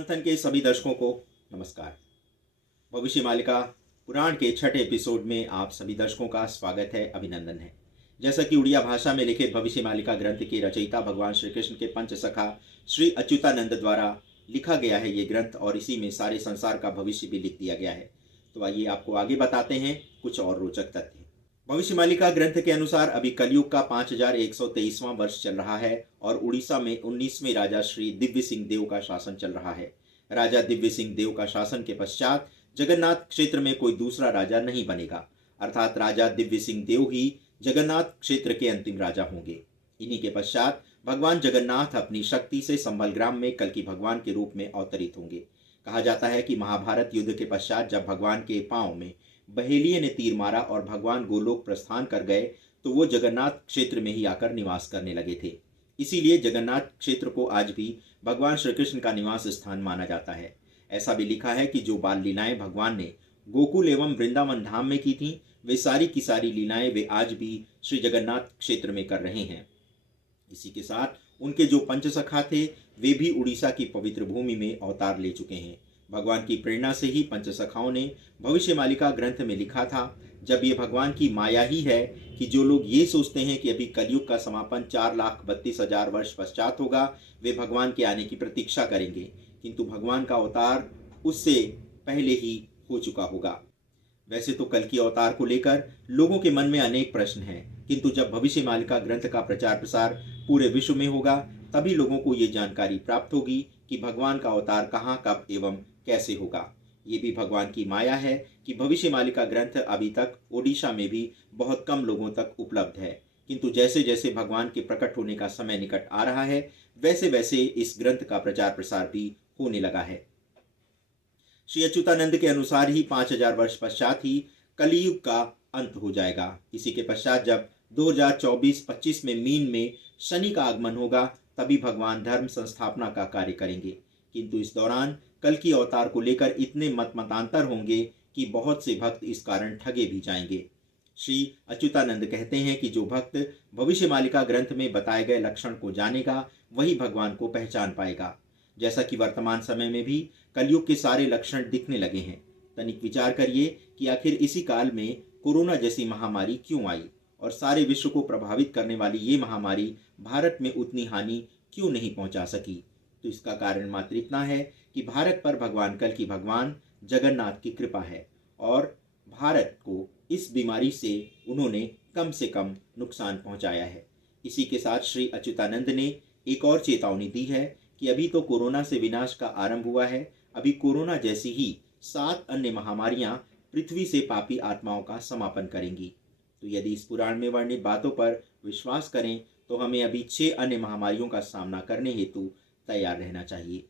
मंथन के सभी दर्शकों को नमस्कार। भविष्य मालिका पुराण के छठे एपिसोड में आप सभी दर्शकों का स्वागत है, अभिनंदन है। जैसा कि उड़िया भाषा में लिखित भविष्य मालिका ग्रंथ के रचयिता भगवान श्री कृष्ण के पंच सखा श्री अच्युतानंद द्वारा लिखा गया है ये ग्रंथ, और इसी में सारे संसार का भविष्य भी लिख दिया गया है। तो आइए आपको आगे बताते हैं कुछ और रोचक तथ्य। भविष्य मालिका ग्रंथ के अनुसार अभी कलयुग का 5123वां वर्ष चल रहा है और उड़ीसा में 19वें राजा श्री दिव्य सिंह देव का शासन चल रहा है। राजा दिव्य सिंह देव का शासन के पश्चात जगन्नाथ क्षेत्र में कोई दूसरा राजा नहीं बनेगा, अर्थात राजा दिव्य सिंह देव ही जगन्नाथ क्षेत्र के अंतिम राजा होंगे। इन्हीं के पश्चात भगवान जगन्नाथ अपनी शक्ति से संभल ग्राम में कल्कि भगवान के रूप में अवतरित होंगे। कहा जाता है कि महाभारत युद्ध के पश्चात जब भगवान के पांव में बहेलिये ने तीर मारा और भगवान गोलोक प्रस्थान कर गए तो वो जगन्नाथ क्षेत्र में ही आकर निवास करने लगे थे। इसीलिए जगन्नाथ क्षेत्र को आज भी भगवान श्री कृष्ण का निवास स्थान माना जाता है। ऐसा भी लिखा है कि जो बाल लीलाएं भगवान ने गोकुल एवं वृंदावन धाम में की थी, वे सारी की सारी लीलाएं वे आज भी श्री जगन्नाथ क्षेत्र में कर रहे हैं। इसी के साथ उनके जो पंचसखा थे वे भी उड़ीसा की पवित्र भूमि में अवतार ले चुके हैं। भगवान की प्रेरणा से ही पंचसखाओं ने भविष्य मालिका ग्रंथ में लिखा था, जब ये भगवान की माया ही है कि जो लोग ये सोचते हैं कि अभी कलयुग का समापन 4,32,000 वर्ष पश्चात होगा, वे भगवान के आने की प्रतीक्षा करेंगे, किंतु भगवान का अवतार उससे पहले ही हो चुका होगा। वैसे तो कल की अवतार को लेकर लोगों के मन में अनेक प्रश्न हैं, किंतु जब भविष्य मालिका ग्रंथ का प्रचार प्रसार पूरे विश्व में होगा तभी लोगों को ये जानकारी प्राप्त होगी कि भगवान का अवतार कहाँ, कब एवं कैसे होगा। ये भी भगवान की माया है कि भविष्य मालिका ग्रंथ अभी तक ओडिशा में भी बहुत कम लोगों तक उपलब्ध है, किंतु जैसे जैसे भगवान के प्रकट होने का समय निकट आ रहा है वैसे वैसे इस ग्रंथ का प्रचार प्रसार भी होने लगा है। श्री अच्युतानंद के अनुसार ही 5000 वर्ष पश्चात ही कलियुग का अंत हो जाएगा। इसी के पश्चात जब 2024-25 में मीन में शनि का आगमन होगा तभी भगवान धर्म संस्थापना का कार्य करेंगे, किंतु इस दौरान कल की अवतार को लेकर इतने मतांतर होंगे कि बहुत से भक्त इस कारण ठगे भी जाएंगे। श्री अच्युतानंद कहते हैं कि जो भक्त भविष्य मालिका ग्रंथ में बताए गए लक्षण को जानेगा वही भगवान को पहचान पाएगा। जैसा कि वर्तमान समय में भी कलयुग के सारे लक्षण दिखने लगे हैं। तनिक विचार करिए कि आखिर इसी काल में कोरोना जैसी महामारी क्यों आई और सारे विश्व को प्रभावित करने वाली ये महामारी भारत में उतनी हानि क्यों नहीं पहुंचा सकी। तो इसका कारण मात्र इतना है कि भारत पर भगवान कल की भगवान जगन्नाथ की कृपा है और भारत को इस बीमारी से उन्होंने कम से कम नुकसान पहुंचाया है। इसी के साथ श्री अच्युतानंद ने एक और चेतावनी दी है कि अभी तो कोरोना से विनाश का आरंभ हुआ है, अभी कोरोना जैसी ही 7 अन्य महामारियां पृथ्वी से पापी आत्माओं का समापन करेंगी। तो यदि इस पुराण में वर्णित बातों पर विश्वास करें तो हमें अभी 6 अन्य महामारियों का सामना करने हेतु तैयार रहना चाहिए।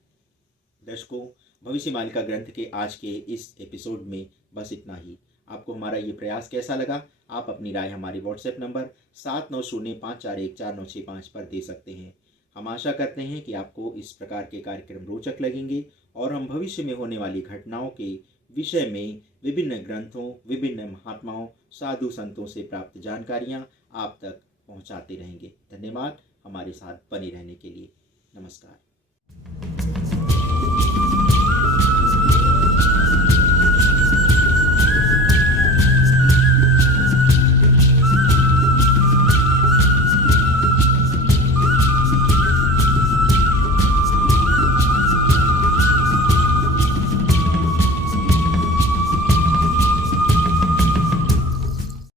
दर्शकों, भविष्य मालिका ग्रंथ के आज के इस एपिसोड में बस इतना ही। आपको हमारा ये प्रयास कैसा लगा? आप अपनी राय हमारे व्हाट्सएप नंबर 7905414965 पर दे सकते हैं। हम आशा करते हैं कि आपको इस प्रकार के कार्यक्रम रोचक लगेंगे और हम भविष्य में होने वाली घटनाओं के विषय में विभिन्न ग्रंथों, विभिन्न महात्माओं, साधु संतों से प्राप्त जानकारियाँ आप तक पहुँचाते रहेंगे। धन्यवाद हमारे साथ बने रहने के लिए। नमस्कार।